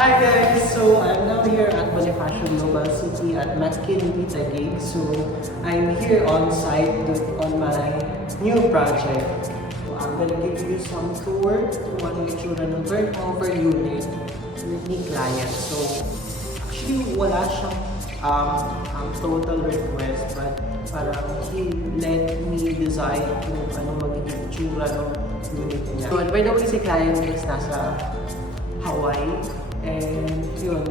Hi guys! So I'm now here at Botanical Global City at McKinney Taguig. So I'm here on site on my new project. So I'm gonna give you some tour kung ano yung itsura ng turnover unit ni client. So actually wala siyang total request, but parang he let me decide kung ano magiging itsura ng unit niya. So by the way, si client is nasa Hawaii. And yun,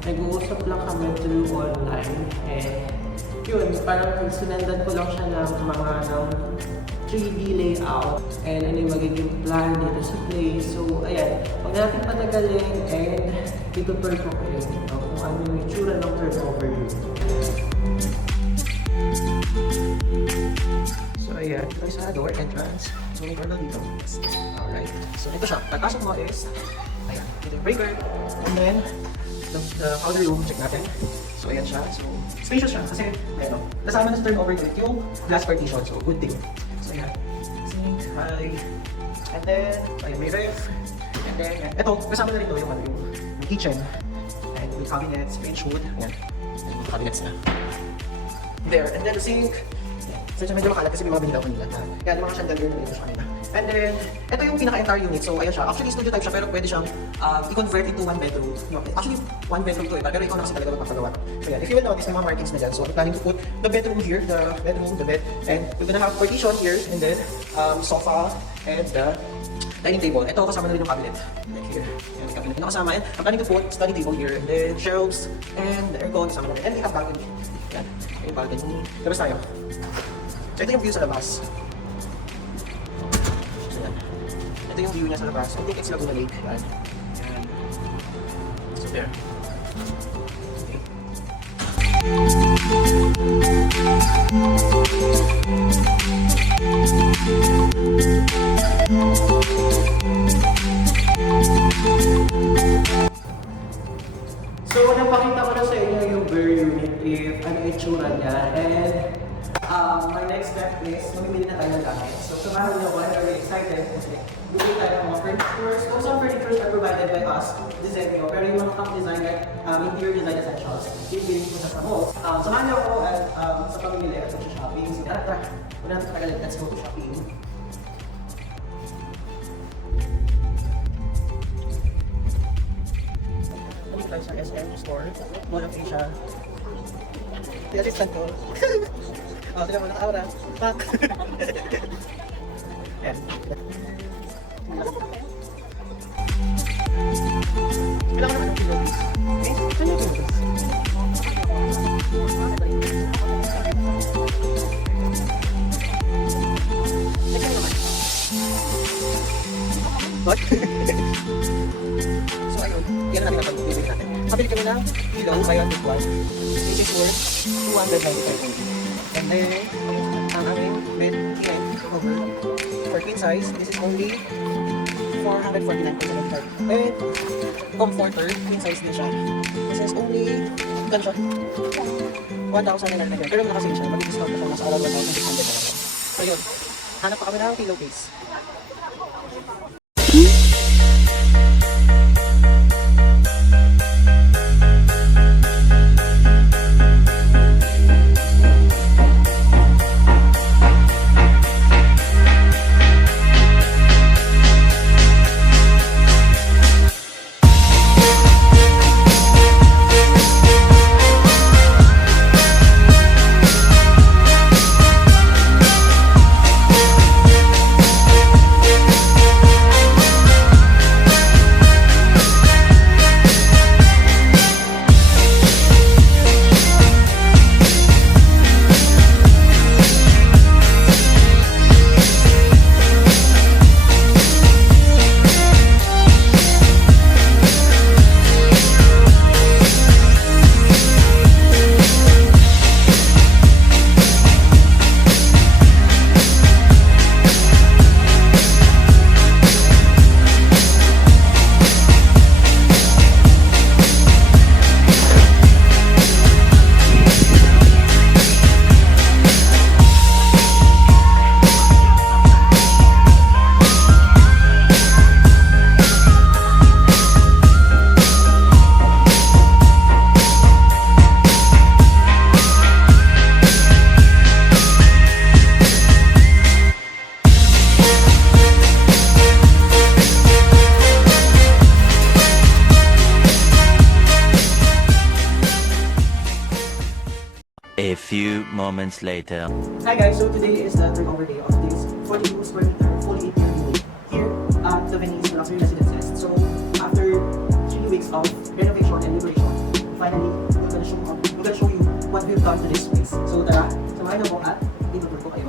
nag-uusap lang kami through online. And yun, parang sinendan ko lang siya ng mga 3D layout and ano yung magiging plan dito sa place. So ayan, huwag natin patagalin and itutur ko kayo kung ano yung itsura ng turnover unit. So ayan, ito yung sa door entrance. So may door lang dito. Alright, so ito siya. Pagpasok mo is ayan, ito yung breaker. And then, the powder room, check natin. So, ayan siya. So, spacious siya kasi, ayan o. Kasama na sa turnover unit yung glass partition. So, good thing. So, ayan. Sink, high. And then, ayan, may ref. And then, ito, kasama na rin ito yung kitchen. And with cabinets, bench wood. Ayan. Yung cabinets na. There. And then, the sink. So, medyo makalat kasi may mga binilaw kanila. Yan, yung mga chandelier na dito sa kanila. And then, ito yung pinaka-entire unit. So, ayan siya. Actually, studio type siya, pero pwede siyang i-convert into one bedroom. No, actually, one bedroom to eh, pero ikaw na kasi talaga magpapagawa. So, yan. If you will notice, may mga markings na dyan. So, I'm planning to put the bedroom here, the bedroom, the bed, and we're gonna have partition here, and then, sofa, and the dining table. Ito, kasama na rin yung cabinet. Like here. Yan, yung cabinet na kasama. And I'm planning to put study table here, and then shelves, and the aircon, kasama na rin. And we have balcony. Yan, yung balcony. Labas tayo. So, ito yung view sa labas. Ito yung view niya sa labas. I think it's Laguna Lake. Yan. Yan. So there. Okay. So, napakita ko na sa inyo yung bare unit if ano itsura niya. And my next step is mamimili na tayo ng gamit. So, samahan niyo ako. I'm very excited kasi bumili tayo ng mga furnitures. So, some furnitures are provided by us, Desenyo. Pero yung mga camp design, like interior design essentials, bibili ko sa malls. Samahan niyo ako at sa pamimili at sa shopping. So, tara. Wala natin tagalit. Let's go to shopping. Balik tayo sa SM store. Mall of Asia. The assistant ko. Oh, sila mo naka-aura. Pak! Ayan. Kailangan naman ng kilotis. Okay? Ano yung kilotis? Check naman. What? So ayun, yan natin ang pag-bibig natin. Kapili kami ng kilo, kaya this one. This is worth 295. And then, ang aming bed tent cover for queen size, this is only 449 pesos per card. And comforter, queen size din siya. This is only, gan siya? 1,900. Pero nakasale siya, mag-discount na siya, nasa around 1,600 na lang. So yun, hanap pa kami ng pillowcase. few moments later. Hi guys, so today is the turnover day of this 42 square meter fully 8-year unit here at the Venice luxury residences. So after 3 weeks of renovation and liberation, finally we're gonna show you what we've done to this place. So tara, samahan na mo at itutur ko kayo.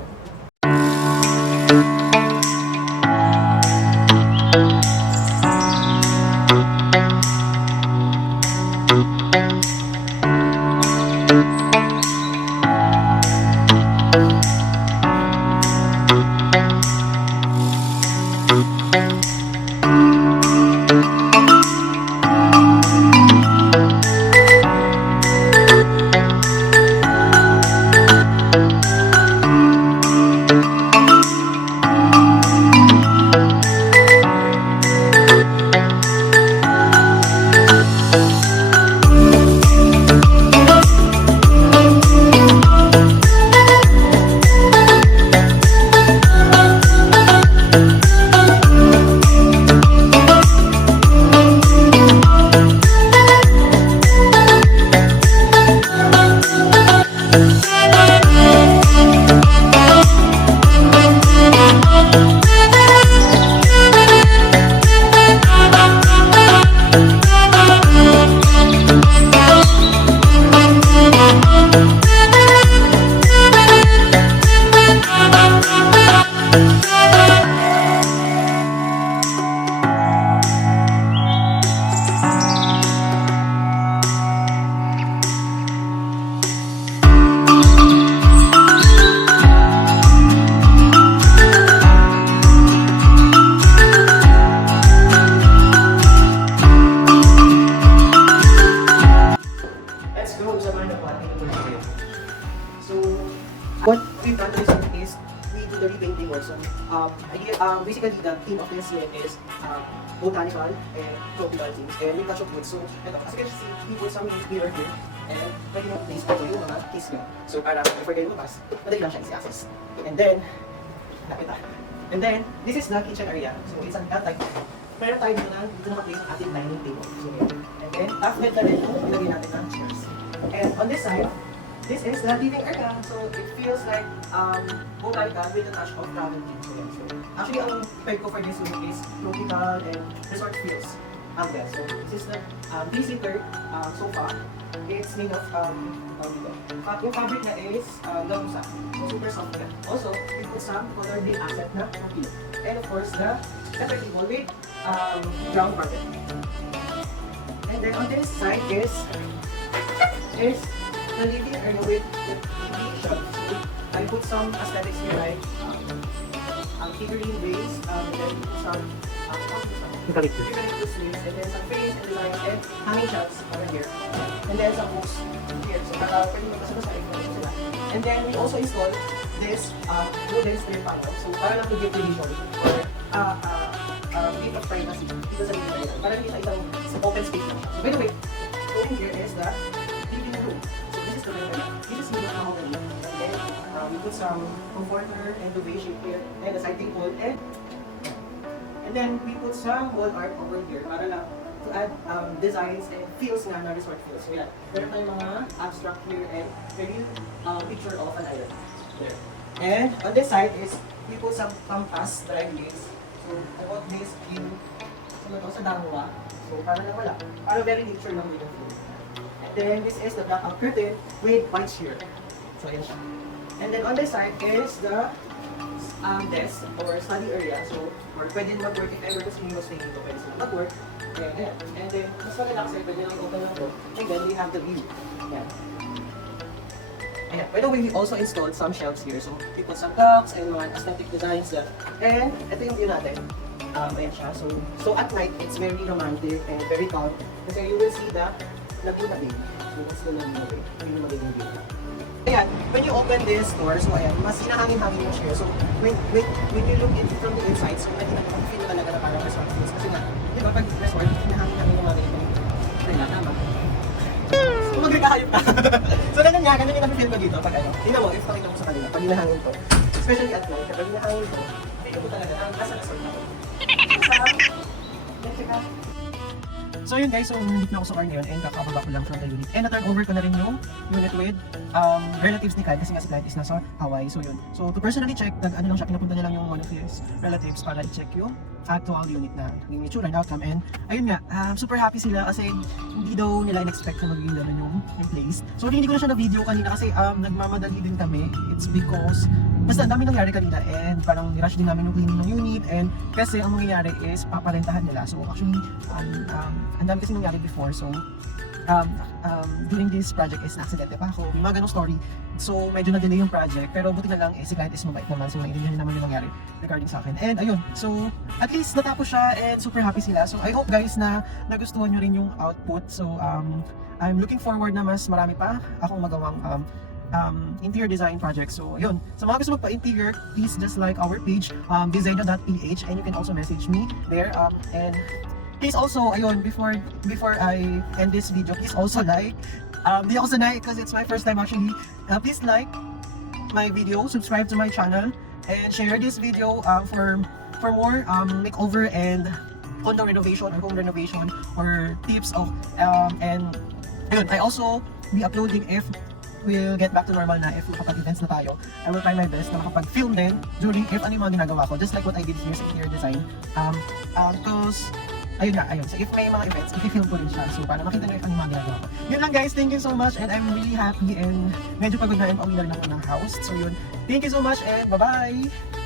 What we've done this is we do the repainting also. Basically the theme of this unit is Botanical and tropical themes and with touch of wood. So ito, as you can see, we put some mirror here and pwede mo place ito yung mga keys nyo. So para before kayo lumabas, madali lang siya i-access. And then, nakita. And then, this is the kitchen area. So it's an type. Meron tayo dito naka-place ang ating dining table. So, and then, after that rin, ilagay natin ng chairs. And on this side, this is the living area, so it feels like botanical with a touch of travel theme. So actually, ang peg ko for this room is tropical and resort feels. There. So this is the three-seater sofa. It's made of yung fabric na is gamusa. So super soft na. Also, we put some colored asset na pillow. And of course, the center table with brown carpet. And then on this side is the living area with the TV shop. So I put some aesthetics here like figurine base, and then some eucalyptus leaves, and then some frames and designs and hanging shelves over here. And then some books here. So pwede mo kasi sa sila. And then we also installed this wooden stair panel. So para lang to give division or bit of privacy dito sa living area. Para hindi sa isang open space lang siya. So by the way, going here is the living room. This is made of mahogany. And then we put some comforter and duvet shape here, and a side table, and then we put some wall art over here para lang to add designs and feels na resort feels. So yeah, meron tayong mga abstract here and very picture of an island there. And on this side is we put some compass that I used. So I bought this in sa Dangwa. So para lang wala, para very picture lang with the food. Then this is the blackout curtain with white sheer. So ayan siya. And then on this side is the desk or study area. So or pwede mag-work if ever gusto nyo stay dito, pwede sila mag-work. Ayan. And then mas relax side, pwede lang open lang po. And then we have the view. Ayan. Ayan. By the way, we also installed some shelves here. So we put some cups and mga aesthetic designs there. And ito yung view natin. Ayan siya. So at night, it's very romantic and very calm. Kasi you will see the Laguna Bay. So that's the Laguna Bay. Yun yung magiging view. Ayan, when you open this door, so ayan, mas hinahangin-hangin yung chair. So when you look in from the inside, so feel talaga na parang resort feels. Kasi nga, di ba pag resort, hinahangin-hangin yung mga ganito. Kaya tama. So magregahayop ka. So ganun yung nafe-feel ko dito pag ano. Tingnan mo, if pakita mo sa kanila, pag hinahangin to. Especially at night, kapag hinahangin to, feel ko talaga na nasa resort ako. So sa, let's check out. So yun guys, so nandito na ako sa car ngayon and kakababa ko lang from the unit. And na-turn over ko na rin yung unit with relatives ni Client kasi nga si Client is nasa Hawaii. So yun. So to personally check, ano lang siya, pinapunta niya lang yung one of his relatives para i-check yung actual unit na yung itsura and outcome. And ayun nga, super happy sila kasi hindi daw nila in-expect na magiging gano'n yung place. So hindi ko na siya na-video kanina kasi nagmamadali din kami. It's because basta ang dami nangyari kanina and parang nirush din namin yung cleaning ng unit and kasi ang mangyayari is paparentahan nila. So actually, ang dami kasi nangyari before. So during this project is na-accidente pa ako. May mga ganong story. So medyo na-delay yung project pero buti na lang si client is mabait naman. So naiintindihan naman yung nangyari regarding sa akin. And ayun, so at least natapos siya and super happy sila. So I hope guys na nagustuhan nyo rin yung output. So I'm looking forward na mas marami pa akong magawang interior design project. So yun, sa mga gusto magpa-interior, please just like our page, designo.ph, and you can also message me there. And please also, ayun, before I end this video, please also like, di ako sanay because it's my first time actually. Please like my video, subscribe to my channel, and share this video for more makeover and condo renovation or home renovation or tips of and ayun, I also be uploading if we'll get back to normal na, if makapag-events na tayo. I will try my best na makapag-film din during if ano yung mga ginagawa ko, just like what I did here sa interior design. Because ayun nga, ayun. So if may mga events, i-film ko rin siya. So para makita nyo if ano yung mga ginagawa ko. Yun lang guys, thank you so much and I'm really happy and medyo pagod na and pauwi na rin ako ng house. So yun, thank you so much and bye-bye!